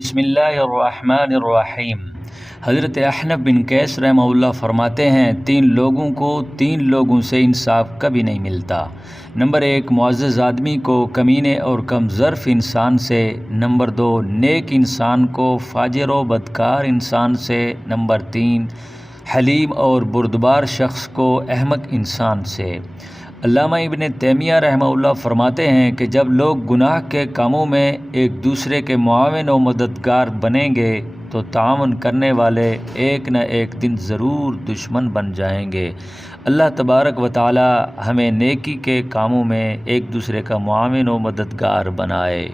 بسم اللہ الرحمن الرحیم۔ حضرت احنف بن قیس رحمہ اللہ فرماتے ہیں، تین لوگوں کو تین لوگوں سے انصاف کبھی نہیں ملتا۔ نمبر 1 معزز آدمی کو کمینے اور کم ظرف انسان سے۔ نمبر 2 نیک انسان کو فاجر و بدکار انسان سے۔ نمبر 3 حلیم اور بردبار شخص کو احمق انسان سے۔ علامہ ابن تیمیہ رحمہ اللہ فرماتے ہیں کہ جب لوگ گناہ کے کاموں میں ایک دوسرے کے معاون و مددگار بنیں گے تو تعاون کرنے والے ایک نہ ایک دن ضرور دشمن بن جائیں گے۔ اللہ تبارک و تعالی ہمیں نیکی کے کاموں میں ایک دوسرے کا معاون و مددگار بنائے۔